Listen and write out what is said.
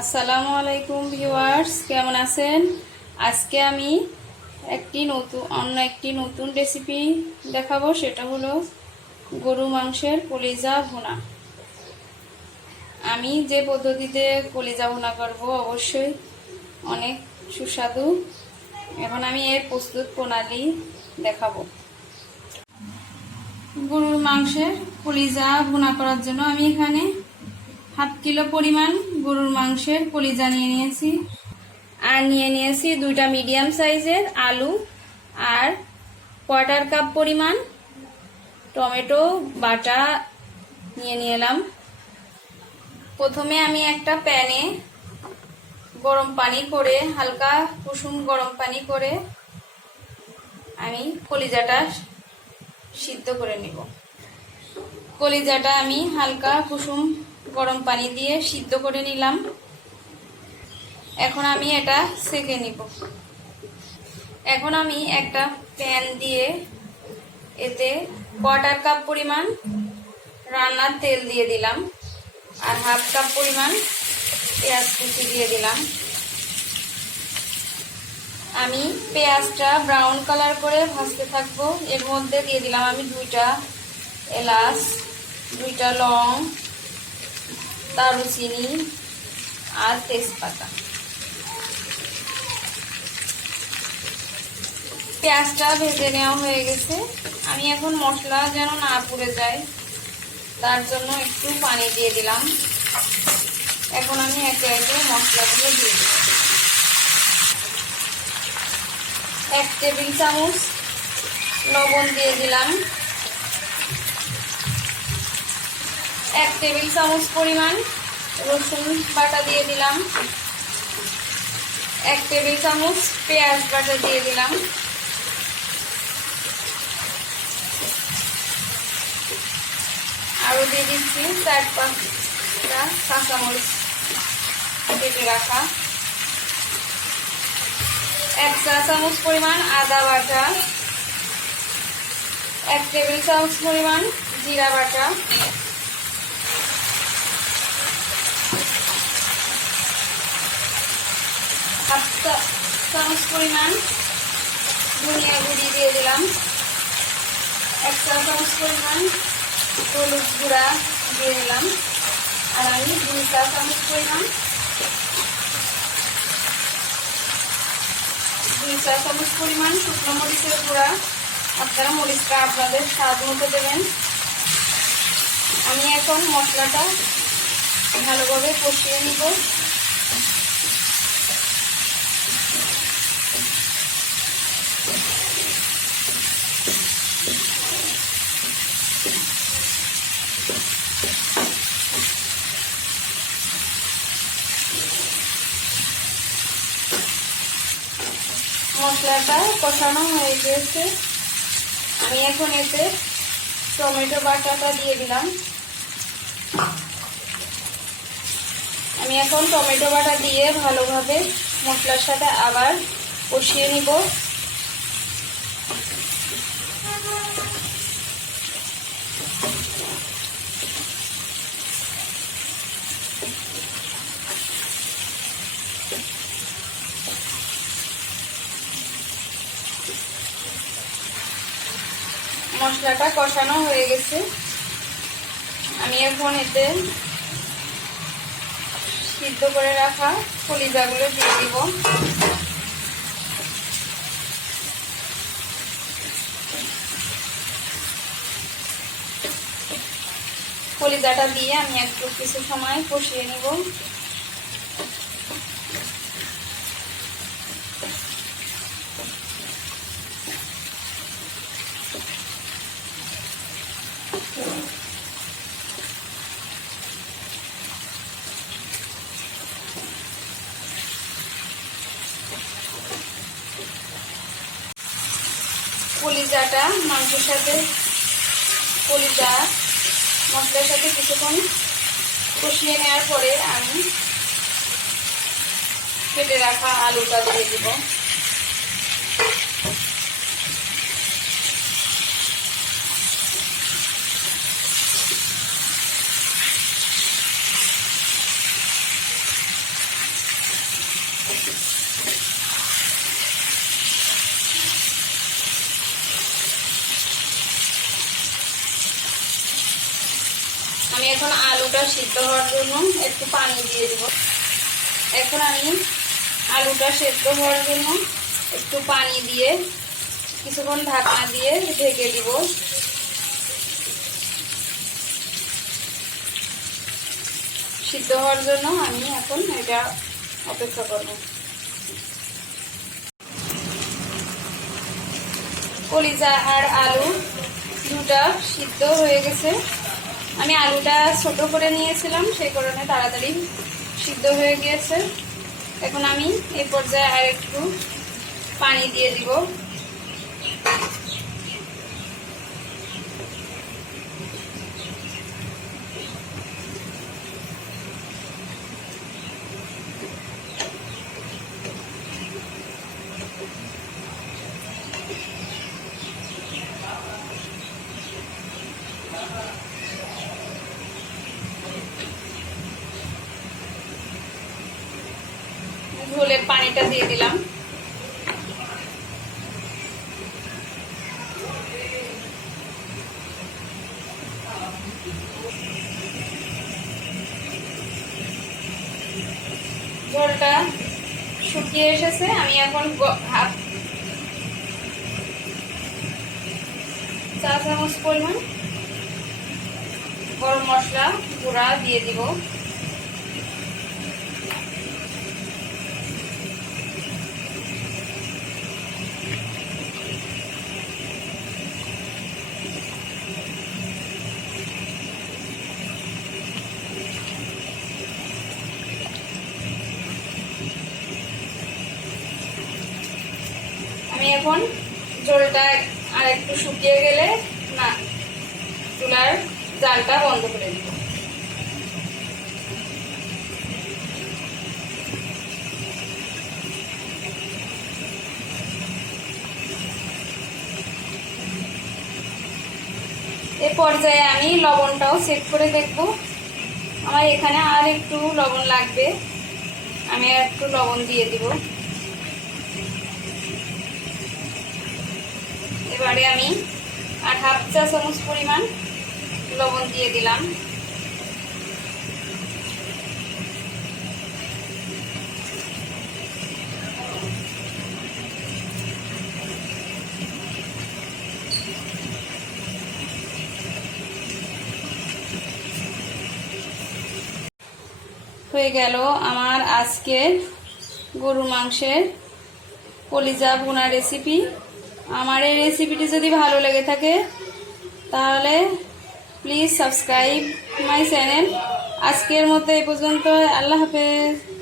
আসসালামু আলাইকুম ভিউয়ার্স, কেমন আছেন? আজকে আমি অন্য একটি নতুন রেসিপি দেখাবো। সেটা হলো গরু মাংসের কলিজা ভুনা। আমি যে পদ্ধতিতে কলিজা ভুনা করব অবশ্যই অনেক সুস্বাদু। এখন আমি এর প্রস্তুত প্রণালী দেখাবো। গরুর মাংসের কলিজা ভুনা করার জন্য আমি এখানে হাফ কিলো পরিমাণ গরুর মাংসের কলিজা নিয়ে নিয়েছি, আর নিয়ে নিয়েছি 2টা মিডিয়াম সাইজের আলু, আর কোয়ার্টার কাপ পরিমাণ টমেটো বাটা নিয়ে নিলাম। প্রথমে আমি একটা প্যানে গরম পানি করে, হালকা কুসুম গরম পানি করে আমি কলিজাটা সিদ্ধ করে নিব। কলিজাটা আমি হালকা কুসুম গরম পানি দিয়ে সিদ্ধ করে নিলাম। এখন আমি এটা সেঁকে নিব। এখন আমি একটা প্যান দিয়ে এতে কোয়ার্টার কাপ পরিমাণ রান্নার তেল দিয়ে দিলাম, আর হাফ কাপ পরিমাণ পেঁয়াজ কুচি দিয়ে দিলাম। আমি পেঁয়াজটা ব্রাউন কালার করে ভাজতে থাকবো। এর মধ্যে দিয়ে দিলাম আমি 2টা এলাচ, 2টা লং, দারুচিনি আর তেজপাতা। পেঁয়াজটা ভেজে নেওয়া হয়ে গেছে। আমি এখন মশলা যেন না পুড়ে যায় তার জন্য একটু পানি দিয়ে দিলাম। এখন আমি একে একে মশলাগুলো দিয়ে দিলাম। 1 টেবিল চামচ লবণ দিয়ে দিলাম, 1 টেবিল চামচ পরিমাণ রসুন বাটা দিয়ে দিলাম, 1 টেবিল চামচ পেঁয়াজ বাটা দিয়ে দিলাম, আরও দিয়ে দিচ্ছি 4-5টা কাঁচামরিচ কেটে রাখা, 1 চা চামচ পরিমাণ আদা বাটা, 1 টেবিল চামচ পরিমাণ জিরা বাটা, 1/2 চামচ পরিমাণ ধনিয়া গুঁড়ি দিয়ে দিলাম, 1 চা চামচ পরিমাণ হলুদ গুঁড়া দিয়ে দিলাম, আর আমি 2 চা চামচ পরিমাণ শুকনো মরিচের গুঁড়া। আপনারা মরিচটা আপনাদের স্বাদ মতো দেবেন। আমি এখন মশলাটা ভালোভাবে কষিয়ে নিব। মশলাটা কষানো হয়ে গেছে। আমি এখন এতে টমেটো বাটাটা দিয়ে দিলাম। আমি এখন টমেটো বাটা দিয়ে ভালোভাবে মশলার সাথে আবার কষিয়ে নিব। মশলাটা কষানো হয়ে গেছে। আমি এখন এতে সিদ্ধ করে রাখা কলিজাগুলো দিয়ে দিব। কলিজাটা দিয়ে আমি একটু কিছু সময় কষিয়ে নিব। কলিজাটা মাংসের সাথে, কলিজা মশলার সাথে কিছুক্ষণ কষিয়ে নেওয়ার পরে আমি কেটে রাখা আলুটা দিয়ে দিব। সিদ্ধ হওয়ার জন্য একটু পানি দিয়ে দেব। এখন আমি আলুটা সেদ্ধ হওয়ার জন্য একটু পানি দিয়ে কিছুক্ষণ ঢাকনা দিয়ে ঢেকে দিব। সিদ্ধ হওয়ার জন্য আমি এখন এটা অপেক্ষা করব। কলিজা আর আলু দুটা সিদ্ধ হয়ে গেছে। আমি আলুটা ছোট করে নিয়েছিলাম, সেই কারণে তাড়াতাড়ি সিদ্ধ হয়ে গিয়েছে। এখন আমি এই পর্যায়ে আর একটু পানি দিয়ে দিব। ঝোলের পানিটা দিয়ে দিলাম। ঝোলটা শুকিয়ে এসেছে। আমি এখন হাফ চা চামচ পরিমাণ গরম মশলা গুঁড়া দিয়ে দিব। আমি এখন ঝোলটা আর একটু শুকিয়ে গেলে না চুলার জালটা বন্ধ করে দিব। এ পর্যায়ে আমি লবণটাও চেক করে দেখব। আমার এখানে আর একটু লবণ লাগবে, আমি আর একটু লবণ দিয়ে দিব। এবারে আমি আর হাফ চা চামচ পরিমাণ লবণ দিয়ে দিলাম। হয়ে গেল আমার আজকের গরুর মাংসের কলিজা ভুনা রেসিপি। আমার এই রেসিপিটি যদি ভালো লেগে থাকে তাহলে প্লিজ সাবস্ক্রাইব মাই চ্যানেল। আজকের মতো এই পর্যন্ত। আল্লাহ হাফেজ।